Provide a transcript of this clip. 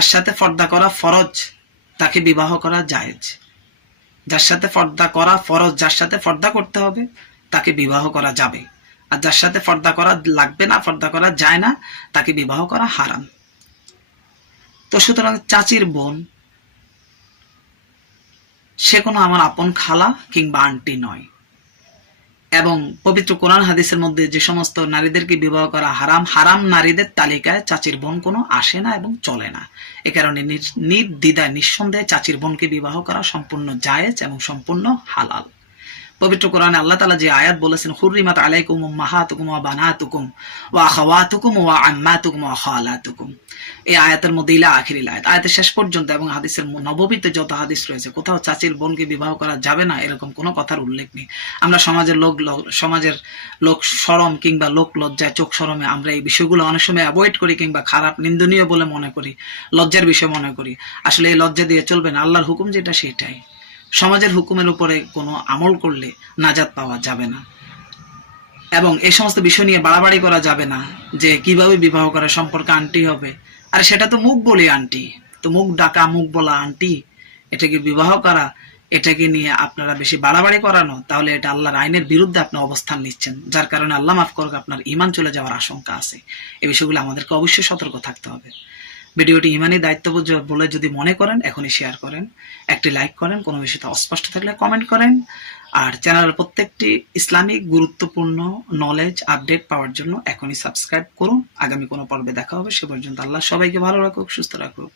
যার সাথে পর্দা করা ফরজ, তাকে বিবাহ করা জায়েজ। যার সাথে পর্দা করা ফরজ, যার সাথে পর্দা করতে হবে, তাকে বিবাহ করা যাবে। আর যার সাথে পর্দা করা লাগবে না পর্দা করা যায় না, তাকে বিবাহ করা হারাম। তো সুতরাং চাচির বোন, সে কোনো আমার আপন খালা কিংবা আন্টি নয়। এবং পবিত্র কোরআন হাদিসের মধ্যে যে সমস্ত নারীদেরকে বিবাহ করা হারাম হারাম নারীদের তালিকায় চাচির বোন কোনো আসে না এবং চলে না। এ কারণে নির- নির্দ্বিধায়, নিঃসন্দেহে চাচির বোনকে বিবাহ করা সম্পূর্ণ জায়েজ এবং সম্পূর্ণ হালাল। পবিত্র কোরআনে আল্লাহ তালা যে আয়াত বলেছেন হুরিমাত আলাইকুম মাহাতুকুম ওয়া বানাতুকুম ওয়া খাওয়াতুকুম ওয়া আম্মাতুকুম ওয়া খালাতুকুম। এই আয়াতের মধ্যে ইলা আখিরিল আয়াত। আয়াতের শেষ পর্যন্ত এবং হাদিসের নববীতে যত হাদিস রয়েছে, কোথাও চাচির বোনকে বিবাহ করা যাবে না, এরকম কোনো কথার উল্লেখ নেই। আমরা সমাজের লোক সমাজের লোক সরম কিংবা লোক লজ্জায় চোখ সরমে, আমরা এই বিষয়গুলো অনেক সময় অ্যাভয়েড করি কিংবা খারাপ, নিন্দনীয় বলে মনে করি, লজ্জার বিষয় মনে করি। আসলে এই লজ্জা দিয়ে চলবে না, আল্লাহর হুকুম যেটা সেটাই। সমাজের হুকুমের উপরে কোনো আমল করলে নাজাত পাওয়া যাবে না। এবং এই সমস্ত বিষয় নিয়ে বাড়াবাড়ি করা যাবে না যে কীভাবে বিবাহ করা সম্পর্কে আন্টি হবে। আর সেটা তো মুখ বলি আন্টি। তো মুখ ডাকা, মুখ বলা আন্টি, এটাকে বিবাহ করা, এটাকে নিয়ে আপনারা বেশি বাড়াবাড়ি করানো, তাহলে এটা আল্লাহর আইনের বিরুদ্ধে আপনি অবস্থান নিচ্ছেন, যার কারণে আল্লাহ মাফ করুক, আপনার ইমান চলে যাওয়ার আশঙ্কা আছে। এই বিষয়গুলো আমাদেরকে অবশ্যই সতর্ক থাকতে হবে। ভিডিওটি ইমানি দায়িত্ববোধ বলে যদি মনে করেন, এখনই শেয়ার করেন। একটি লাইক করেন, কোনো বিষয়তে অস্পষ্ট থাকলে কমেন্ট করেন। আর চ্যানেলের প্রত্যেকটি ইসলামিক গুরুত্বপূর্ণ নলেজ আপডেট পাওয়ার জন্য এখনই সাবস্ক্রাইব করুন। আগামী কোনো পর্বে দেখা হবে। সে পর্যন্ত আল্লাহ সবাইকে ভালো রাখুক, সুস্থ রাখুক।